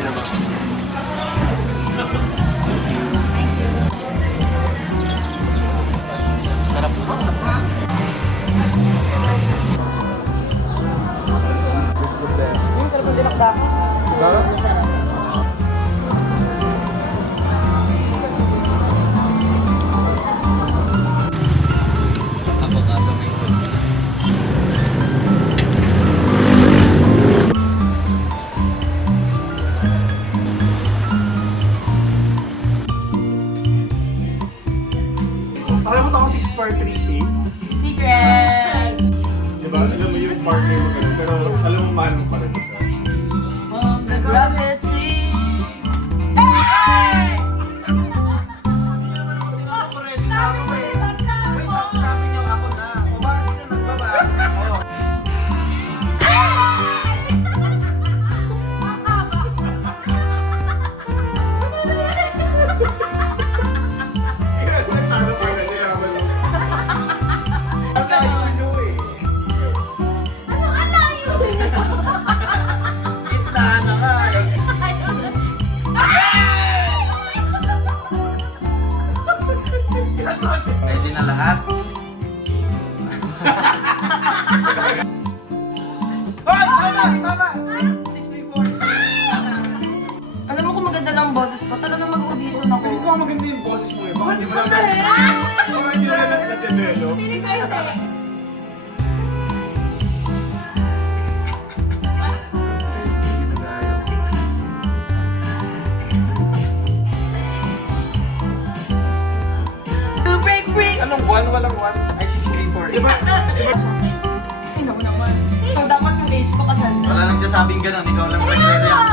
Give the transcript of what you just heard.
naman. Sarap po. Yung sarap ng dinakdak. Avocado may food. Alam mo si for 3P? Secret! Diba? Alam mo yung partner mo ganun, pero alam mo mahal mo pa rin siya. Gravity! Ano pa na nilaman mo? Ang layo eh. Gitna na nga eh. Ready na lahat? Hoy! Tama! 64. Alam mo kung maganda lang boses ko, talagang mag-audition ako. Hindi ko maganda yung boses mo eh. Baka hindi mo na na-develop. Feeling ko hindi. To break free! Anong one? Walang one? Ay, 634. Diba? Ino naman. So, dapat yung age ko kasal na. Wala nang sasabing ganun, ikaw lang nagre-react.